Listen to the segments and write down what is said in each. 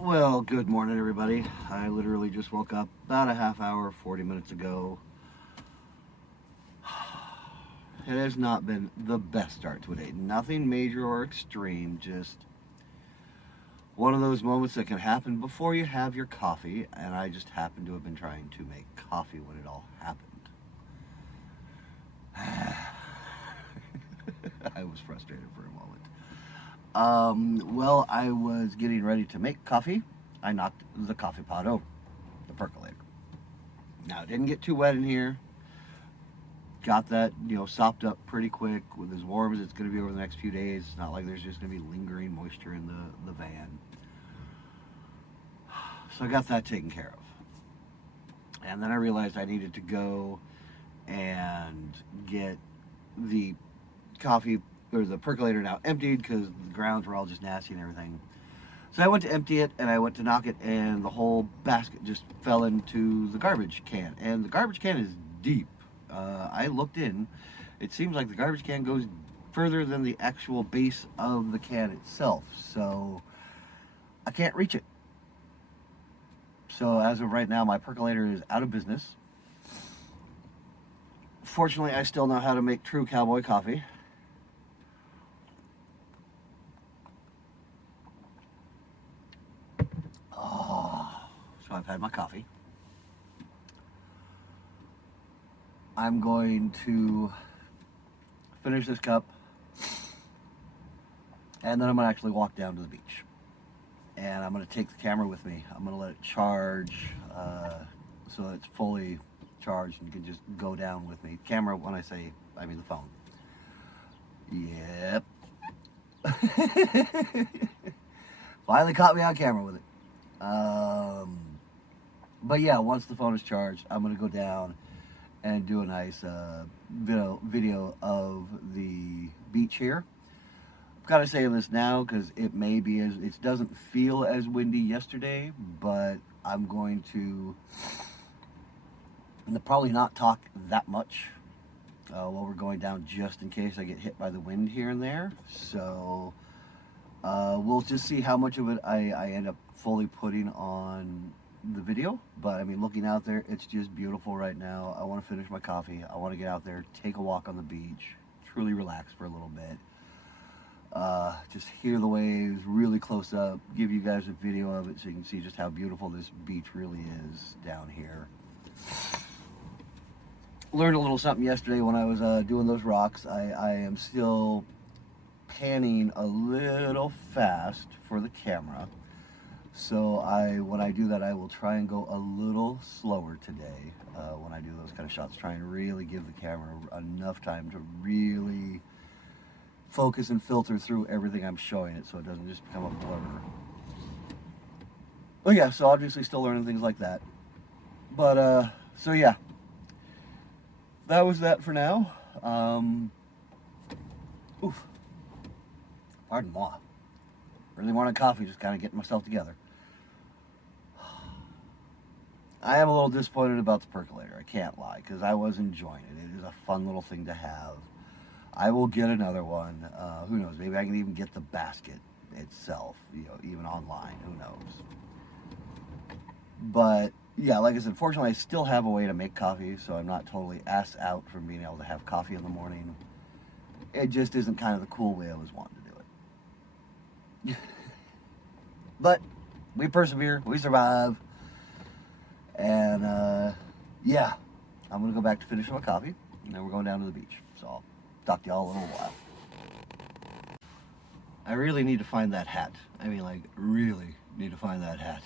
Well, good morning, everybody. I literally just woke up about a half hour, 40 minutes ago. It has not been the best start to a day. Nothing major or extreme, just one of those moments that can happen before you have your coffee, and I just happened to have been trying to make coffee when it all happened. I was frustrated for a moment. Well, I was getting ready to make coffee. I knocked the coffee pot over, the percolator. Now, it didn't get too wet in here. Got that, sopped up pretty quick with as warm as it's going to be over the next few days. It's not like there's just going to be lingering moisture in the van. So I got that taken care of. And then I realized I needed to go and get the coffee or the percolator now emptied because the grounds were all just nasty and everything. So I went to empty it and I went to knock it, and the whole basket just fell into the garbage can. And the garbage can is deep. I looked in. It seems like the garbage can goes further than the actual base of the can itself. So I can't reach it. So as of right now, my percolator is out of business. Fortunately, I still know how to make true cowboy coffee. Oh, so I've had my coffee. I'm going to finish this cup, and then I'm going to actually walk down to the beach. And I'm going to take the camera with me. I'm going to let it charge so that it's fully charged and can just go down with me. Camera, when I say, I mean the phone. Yep. Finally caught me on camera with it. But yeah, once the phone is charged, I'm going to go down and do a nice video of the beach here. I've got to say this now because it may be it doesn't feel as windy yesterday, but I'm going to probably not talk that much while we're going down, just in case I get hit by the wind here and there. So we'll just see how much of it I end up fully putting on the video. But I mean, looking out there, it's just beautiful right now. I want to finish my coffee. I want to get out there, take a walk on the beach, truly relax for a little bit. Just hear the waves really close up, give you guys a video of it so you can see just how beautiful this beach really is down here. Learned a little something yesterday when I was doing those rocks. I am still panning a little fast for the camera. So when I do that, I will try and go a little slower today when I do those kind of shots. Try and really give the camera enough time to really focus and filter through everything I'm showing it so it doesn't just become a blur. But yeah, so obviously still learning things like that. But so yeah, that was that for now. Oof. Pardon moi. Early morning coffee, just kind of getting myself together. I am a little disappointed about the percolator, I can't lie, because I was enjoying it. It is a fun little thing to have. I will get another one. Who knows? Maybe I can even get the basket itself, even online. Who knows? But yeah, like I said, fortunately, I still have a way to make coffee, so I'm not totally ass out from being able to have coffee in the morning. It just isn't kind of the cool way I was wanting to do it. But we persevere, we survive, and yeah, I'm gonna go back to finish my coffee, and then we're going down to the beach. So I'll talk to y'all in a little while. I really need to find that hat. I mean, like, really need to find that hat.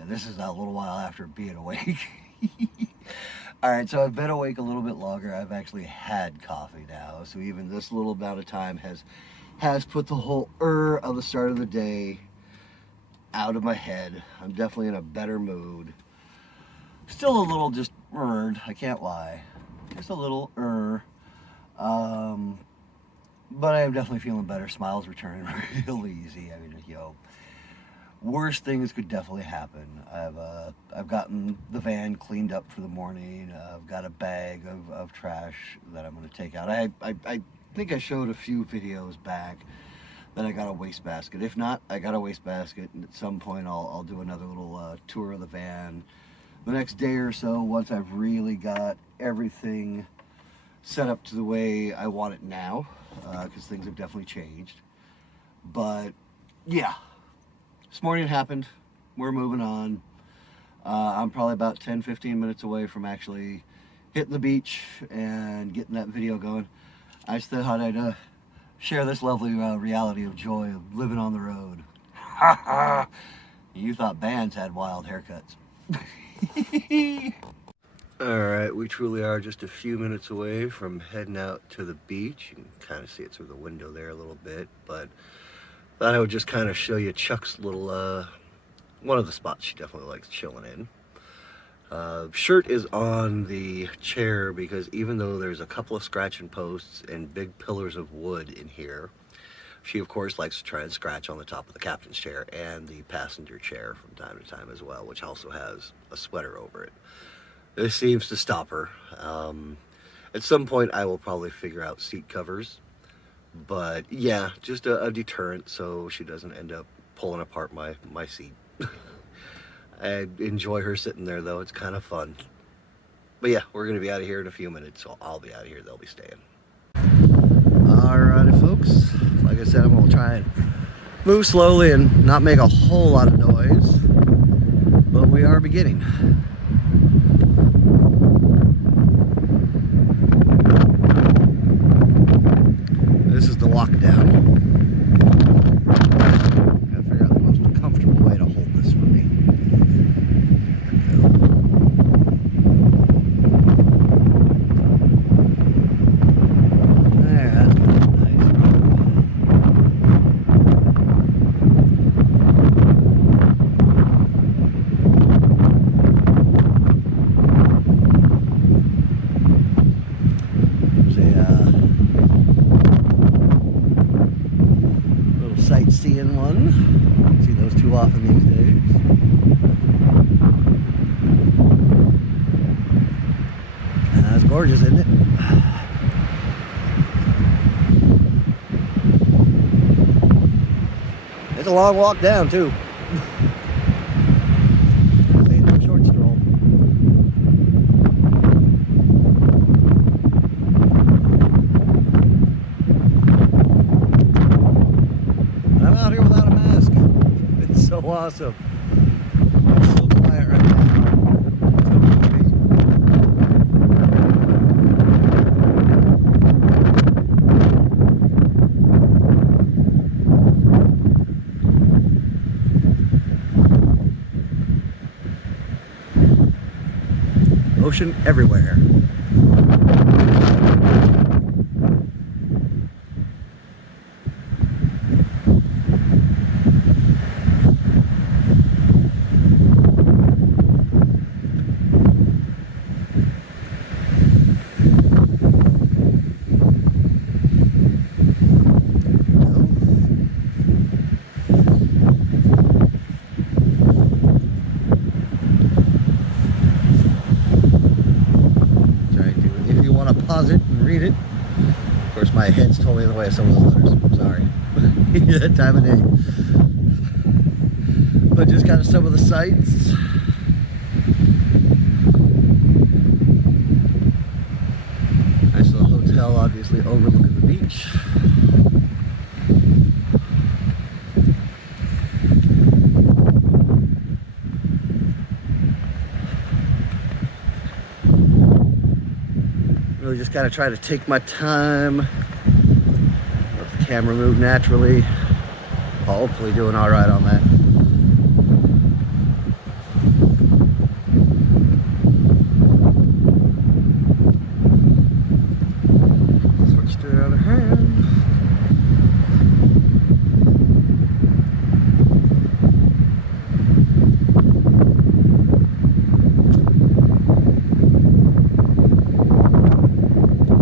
And this is a little while after being awake. All right, so I've been awake a little bit longer. I've actually had coffee now, so even this little amount of time has put the whole of the start of the day out of my head. I'm definitely in a better mood. Still a little just I can't lie. Just a little but I am definitely feeling better. Smiles returning real easy. I mean, worst things could definitely happen. I've gotten the van cleaned up for the morning. I've got a bag of trash that I'm going to take out. I think I showed a few videos back then I got a wastebasket. If not, I got a wastebasket, and at some point I'll do another little tour of the van the next day or so once I've really got everything set up to the way I want it now, because things have definitely changed. But yeah, this morning it happened. We're moving on. I'm probably about 10-15 minutes away from actually hitting the beach and getting that video going. I just thought I'd share this lovely reality of joy of living on the road. Ha ha! You thought bands had wild haircuts. Alright, we truly are just a few minutes away from heading out to the beach. You can kind of see it through the window there a little bit, but thought I would just kind of show you Chuck's little, one of the spots she definitely likes chilling in. Shirt is on the chair because even though there's a couple of scratching posts and big pillars of wood in here, she of course likes to try and scratch on the top of the captain's chair and the passenger chair from time to time as well, which also has a sweater over it. This seems to stop her. At some point I will probably figure out seat covers, but yeah, just a deterrent so she doesn't end up pulling apart my seat. I enjoy her sitting there though, it's kind of fun. But yeah, we're gonna be out of here in a few minutes, so I'll be out of here, they'll be staying. Alrighty folks, like I said, I'm gonna try and move slowly and not make a whole lot of noise, but we are beginning. This is the walk down. Gotta figure out the most comfortable way to hold this for me. Sightseeing one. See those too often these days. That's gorgeous, isn't it? It's a long walk down too. This ain't no short stroll. I'm out here without a mask. It's so awesome. It's so quiet right now. Ocean everywhere. Pause it and read it. Of course, my head's totally in the way of some of those letters. I'm sorry. That time of day. But just kind of some of the sights. Nice little hotel, obviously overlooking the beach. Really just gotta try to take my time, let the camera move naturally. Hopefully doing all right on that. Switch to the other hand.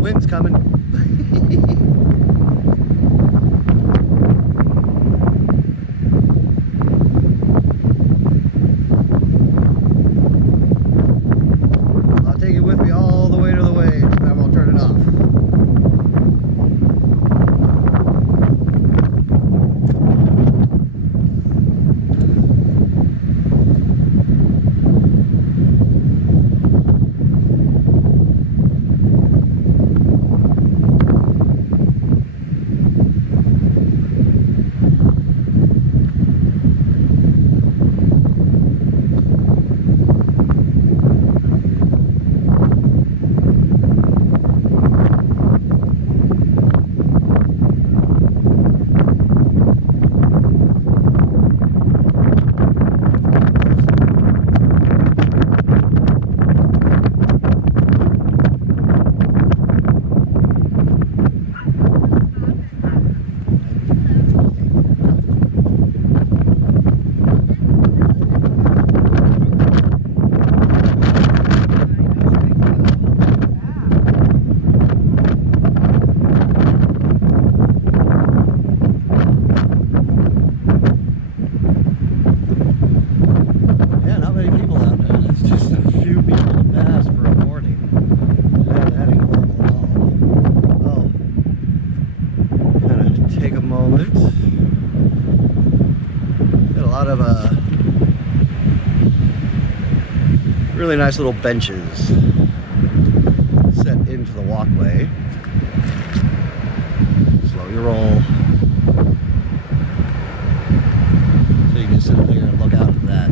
Wind's coming. lot of really nice little benches set into the walkway. Slow your roll. So you can sit there and look out at that.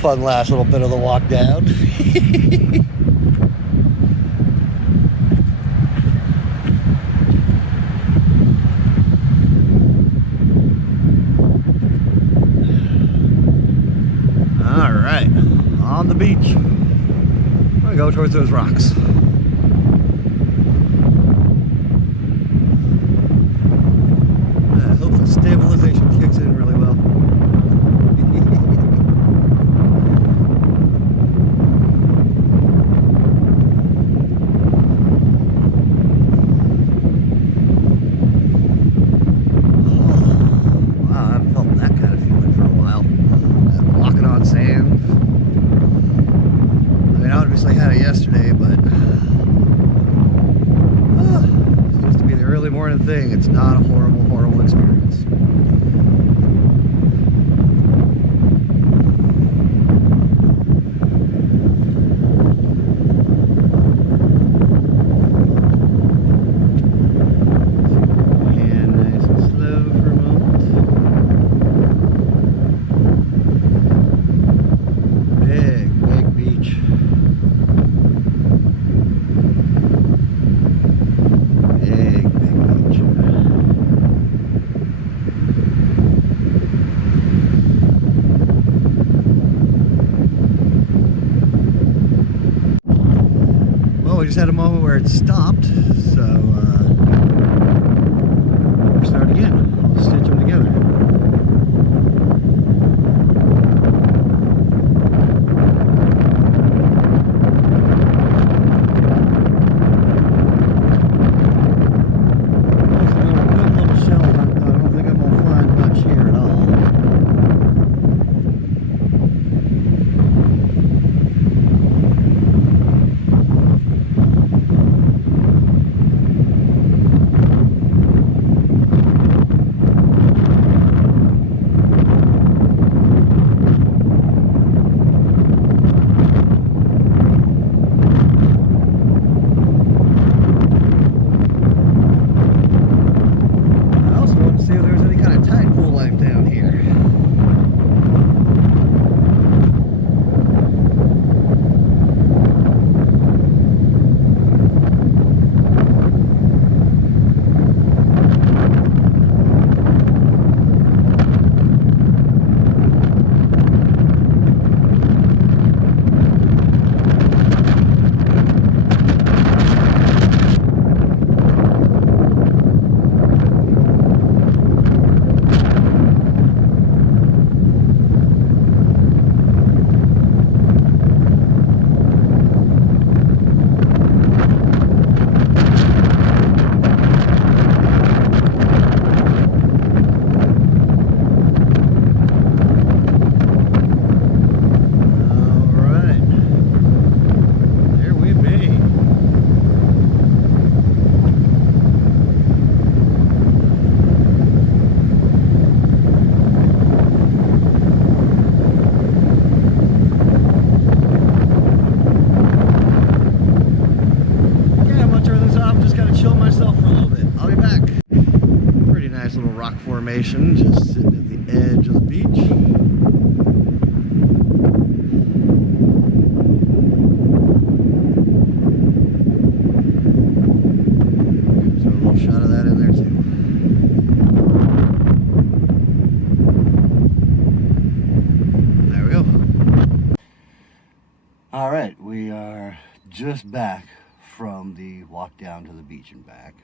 Fun last little bit of the walk down. All right, on the beach. I'm gonna go towards those rocks. I hope the stabilization kicks in really well. I had it yesterday, but it's just to be the early morning thing. It's not a horrible experience. And nice and slow for a moment. Big beach. We just had a moment where it stopped, so we'll start again. I'll stitch them together. Good little shells. I don't think I'm going to find much here at all. See if there's any kind of tide pool life down here. Formation just sitting at the edge of the beach. So a little shot of that in there too. There we go. All right, we are just back from the walk down to the beach and back.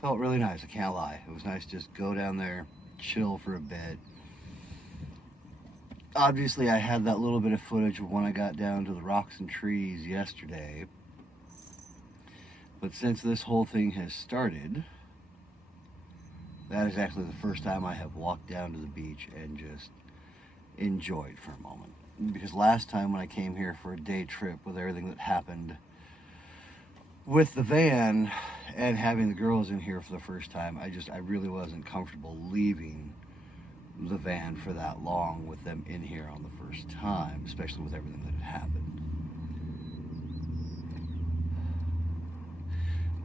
Felt really nice, I can't lie. It was nice to just go down there, chill for a bit. Obviously, I had that little bit of footage of when I got down to the rocks and trees yesterday. But since this whole thing has started, That is actually the first time I have walked down to the beach and just enjoyed for a moment. Because last time when I came here for a day trip with everything that happened with the van and having the girls in here for the first time, I really wasn't comfortable leaving the van for that long with them in here on the first time, especially with everything that had happened.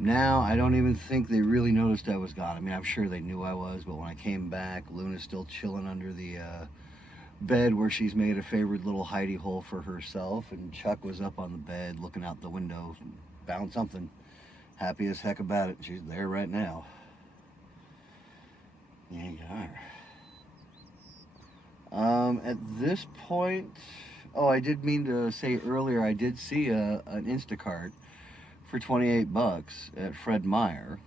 Now, I don't even think they really noticed I was gone. I mean, I'm sure they knew I was, but when I came back, Luna's still chilling under the bed where she's made a favorite little hidey hole for herself, and Chuck was up on the bed looking out the window, found something. Happy as heck about it. She's there right now. Yeah, you are. At this point, oh, I did mean to say earlier, I did see an Instacart for 28 bucks at Fred Meyer.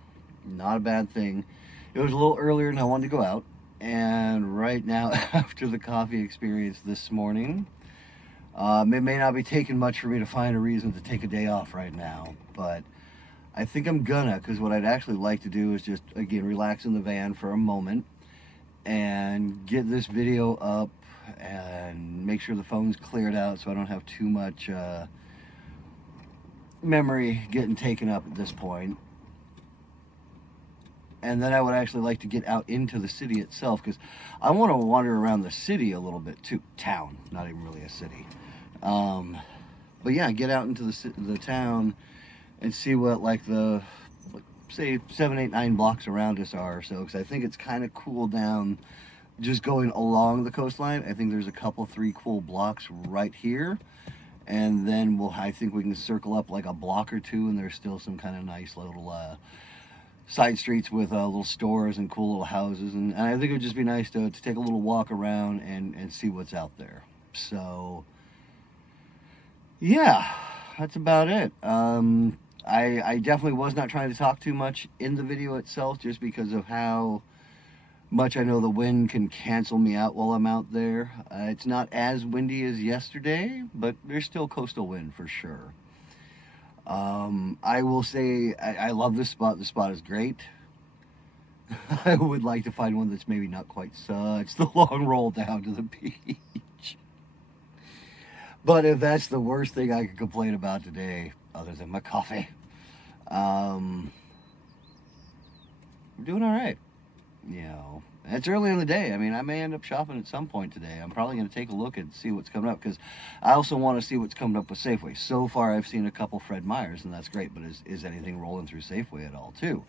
Not a bad thing. It was a little earlier and I wanted to go out. And right now, after the coffee experience this morning, it may not be taking much for me to find a reason to take a day off right now. But I think I'm gonna, because what I'd actually like to do is just, again, relax in the van for a moment and get this video up and make sure the phone's cleared out so I don't have too much memory getting taken up at this point. And then I would actually like to get out into the city itself, because I want to wander around the city a little bit too. Town, not even really a city. But yeah, get out into the town and see what like the, say 7, 8, 9 blocks around us are. So, because I think it's kind of cool down just going along the coastline. I think there's a couple, 3 cool blocks right here. And then I think we can circle up like a block or 2, and there's still some kind of nice little side streets with little stores and cool little houses. And I think it would just be nice to take a little walk around and see what's out there. So, yeah, that's about it. I definitely was not trying to talk too much in the video itself, just because of how much I know the wind can cancel me out while I'm out there. It's not as windy as yesterday, but there's still coastal wind for sure. I will say I love this spot. The spot is great. I would like to find one that's maybe not quite such the long roll down to the beach. But if that's the worst thing I could complain about today, other than my coffee, we're doing all right. You know, it's early in the day. I mean, I may end up shopping at some point today. I'm probably going to take a look and see what's coming up, because I also want to see what's coming up with Safeway. So far, I've seen a couple Fred Meyers, and that's great, but is anything rolling through Safeway at all, too?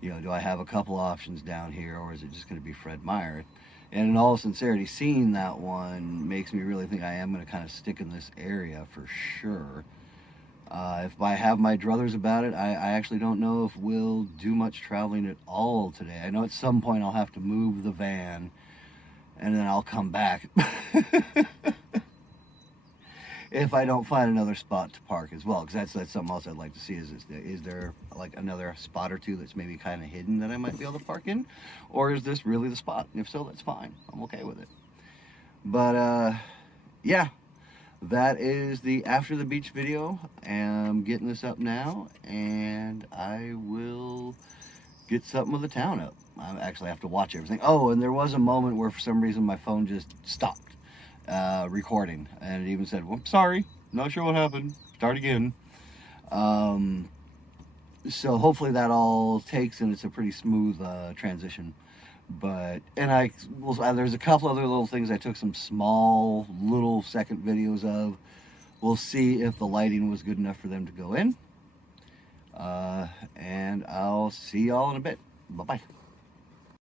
You know, do I have a couple options down here, or is it just going to be Fred Meyer? And in all sincerity, seeing that one makes me really think I am going to kind of stick in this area for sure. If I have my druthers about it, I actually don't know if we'll do much traveling at all today. I know at some point I'll have to move the van, and then I'll come back. If I don't find another spot to park as well, because that's something else I'd like to see. Is there like another spot or two that's maybe kind of hidden that I might be able to park in? Or is this really the spot? If so, that's fine. I'm okay with it. But, yeah. That is the after the beach video. I'm getting this up now, and I will get something of the town up. I actually have to watch everything. Oh, and there was a moment where for some reason my phone just stopped recording, and it even said, well, sorry, not sure what happened, start again. So hopefully that all takes, and it's a pretty smooth transition. But, and there's a couple other little things I took some small little second videos of. We'll see if the lighting was good enough for them to go in. And I'll see y'all in a bit. Bye-bye.